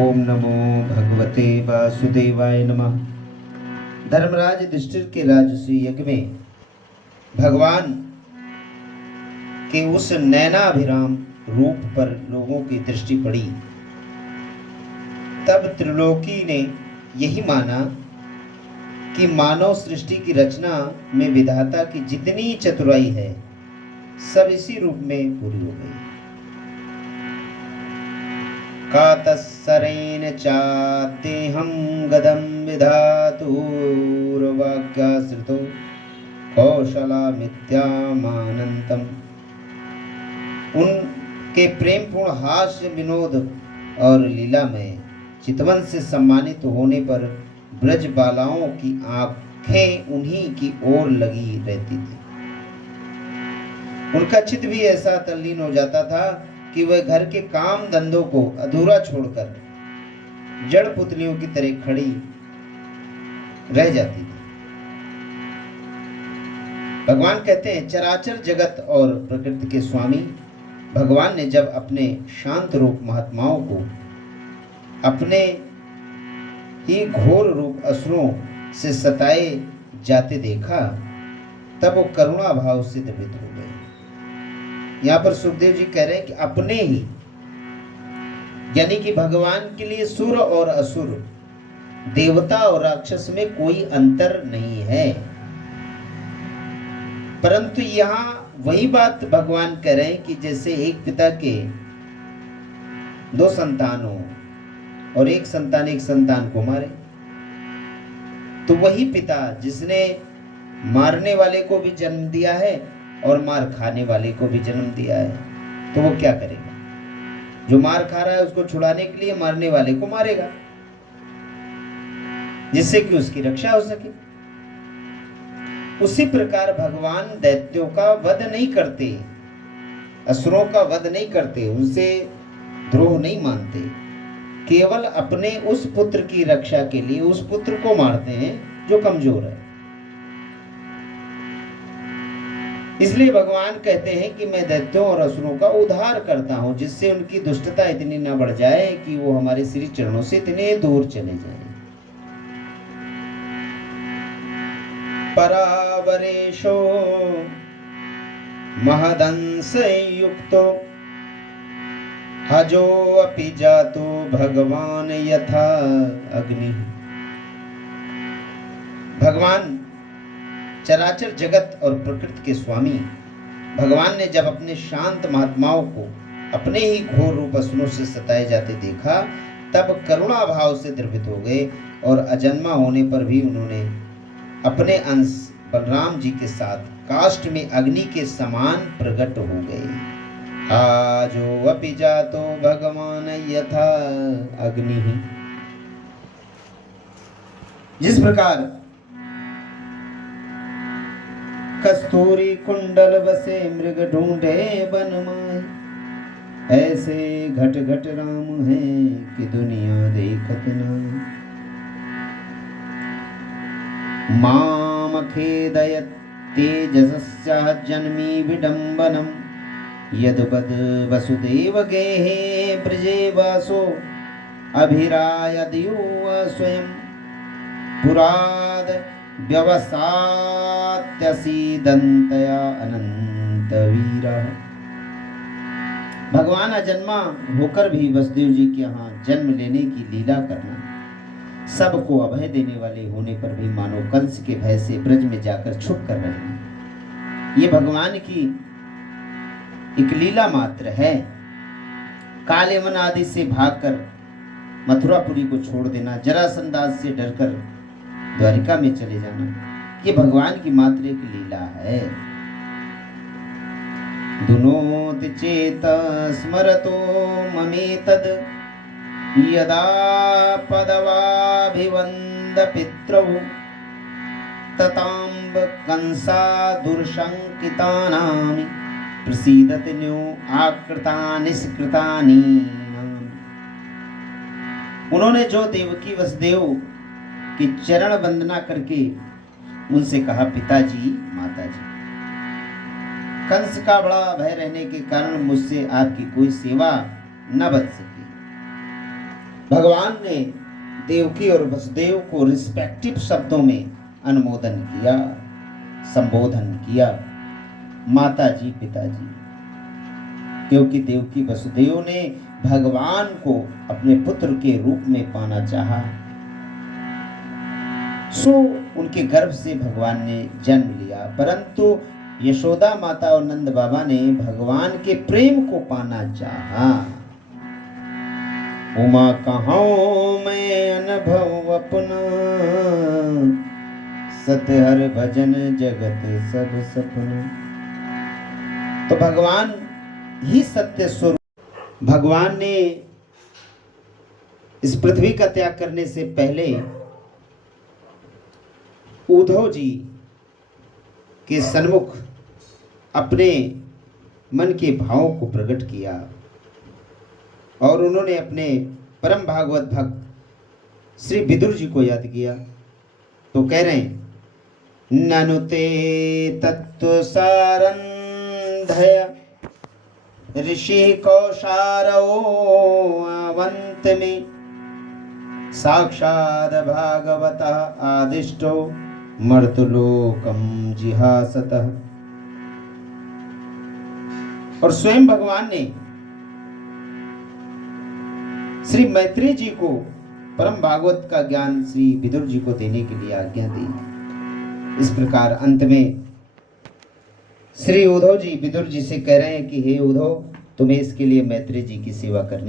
ओम नमो भगवते वासुदेवाय नमः। धर्मराज युधिष्ठिर के राजसूय यज्ञ में भगवान के उस नैनाभिराम रूप पर लोगों की दृष्टि पड़ी। तब त्रिलोकी ने यही माना कि मानव सृष्टि की रचना में विधाता की जितनी चतुराई है सब इसी रूप में पूरी हो गई। कातस्सरेण चाद्येहं गदं विधातुर्वाक्याश्रितो कौशलामित्यामानन्तम्। उनके प्रेमपूर्ण हास्य विनोद और लीला में चितवन से सम्मानित होने पर ब्रज बालाओं की आंखें उन्हीं की ओर लगी रहती थी। उनका चित्त भी ऐसा तल्लीन हो जाता था कि वह घर के काम धंधों को अधूरा छोड़कर जड़ पुतलियों की तरह खड़ी रह जाती थी। भगवान कहते हैं, चराचर जगत और प्रकृति के स्वामी भगवान ने जब अपने शांत रूप महात्माओं को अपने ही घोर रूप असुरों से सताए जाते देखा तब वो करुणा भाव से द्रवित हो गए। यहाँ पर सुखदेव जी कह रहे हैं कि अपने ही, यानी कि भगवान के लिए सुर और असुर, देवता और राक्षस में कोई अंतर नहीं है। परंतु यहाँ वही बात भगवान कह रहे हैं कि जैसे एक पिता के दो संतान हो और एक संतान को मारे, तो वही पिता जिसने मारने वाले को भी जन्म दिया है और मार खाने वाले को भी जन्म दिया है, तो वो क्या करेगा? जो मार खा रहा है उसको छुड़ाने के लिए मारने वाले को मारेगा, जिससे कि उसकी रक्षा हो सके। उसी प्रकार भगवान दैत्यों का वध नहीं करते, असुरों का वध नहीं करते, उनसे द्रोह नहीं मानते, केवल अपने उस पुत्र की रक्षा के लिए उस पुत्र को मारते हैं जो कमजोर है। इसलिए भगवान कहते हैं कि मैं दैत्यों और असुरों का उद्धार करता हूं, जिससे उनकी दुष्टता इतनी न बढ़ जाए कि वो हमारे श्री चरणों से इतने दूर चले जाएं। परावरेशो महदंस युक्तो हजो अपि जातो भगवान यथा अग्नि। भगवान चराचर जगत और प्रकृति के स्वामी भगवान ने जब अपने शांत महात्माओं को अपने ही घोर रूप असुरों से सताए जाते देखा तब करुणा भाव से द्रवित हो गए और अजन्मा होने पर भी उन्होंने अपने अंश बलराम जी के साथ काष्ठ में अग्नि के समान प्रकट हो गए। आजो अपि जातो भगवान यथा अग्नि। जिस प्रकार कस्तूरी कुंडल बसे मृग ढूंढे वन माही, ऐसे घट घट राम है कि दुनिया देखत नहीं। माम खेदयत तेजसस्या जन्मी विडंबनम, यदुपद वसुदेव गेहे ब्रजे वासो अभिरायदियो स्वयं, पुराद व्यवसात्यसीदंतया अनंत वीरा। भगवान अजन्मा होकर भी वसुदेव जी के यहाँ जन्म लेने की लीला करना, सबको अभय देने वाले होने पर भी मानो कंस के भय से ब्रज में जाकर छुप कर रहना, ये भगवान की एक लीला मात्र है। कालेवन आदि से भागकर मथुरापुरी को छोड़ देना, जरासंधान से डरकर द्वारिका में चले जाना, ये भगवान की मात्र एक लीला है। दुनोति चेत स्मरतो ममेतद, यदा पदवाभिवंद पितरौ, ततांब कंसा दुर्शंकितानामि, प्रसीदति न्यो आकृतानि निष्कृतानि। उन्होंने जो देवकी वसुदेव की चरण वंदना करके उनसे कहा, पिताजी माताजी, कंस का बड़ा भय रहने के कारण मुझसे आपकी कोई सेवा न बच सकी, भगवान ने देवकी और वसुदेव को रिस्पेक्टिव शब्दों में अनुमोदन किया, संबोधन किया, माता जी, पिताजी, क्योंकि देवकी वसुदेव ने भगवान को अपने पुत्र के रूप में पाना चाहा। सो उनके गर्भ से भगवान ने जन्म लिया, परंतु यशोदा माता और नंद बाबा ने भगवान के प्रेम को पाना चाहा। उमा कहाऊं मैं अनुभव अपना, सतहर भजन जगत सब सपना। तो भगवान ही सत्य स्वरूप। भगवान ने इस पृथ्वी का त्याग करने से पहले उद्धव जी के सन्मुख अपने मन के भावों को प्रकट किया और उन्होंने अपने परम भागवत भक्त श्री विदुर जी को याद किया। तो कह रहे हैं, ननुते तत्व सारंधय ऋषि कौशारो अवंत में, साक्षाद भागवता आदिष्टो मर्तलोकम जिहासतः। और स्वयं भगवान ने श्री मैत्रेय जी को परम भागवत का ज्ञान श्री विदुर जी को देने के लिए आज्ञा दी। इस प्रकार अंत में श्री उद्धव जी विदुर जी से कह रहे हैं कि हे उद्धव, तुम्हें इसके लिए मैत्रेय जी की सेवा करनी